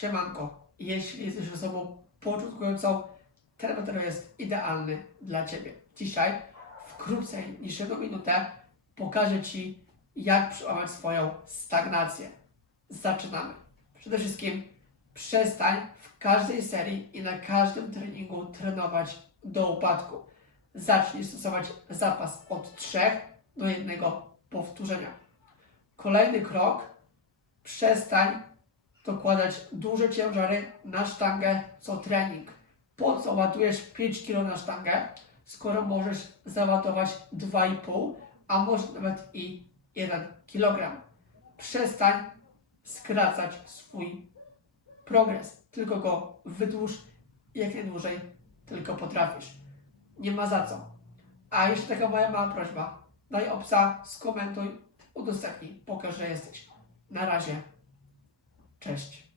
Siemanko, jeśli jesteś osobą początkującą, ten materiał jest idealny dla Ciebie. Dzisiaj, w krócej niż jedną minutę, pokażę Ci, jak przełamać swoją stagnację. Zaczynamy. Przede wszystkim przestań w każdej serii i na każdym treningu trenować do upadku. Zacznij stosować zapas od 3 do jednego powtórzenia. Kolejny krok, przestań dokładać duże ciężary na sztangę co trening. Po co ładujesz 5 kg na sztangę, skoro możesz załadować 2,5, a może nawet i 1 kg. Przestań skracać swój progres, tylko go wydłuż jak najdłużej tylko potrafisz. Nie ma za co. A jeszcze taka moja mała prośba. Daj obsa, skomentuj, udostępnij, pokaż, że jesteś. Na razie. Cześć.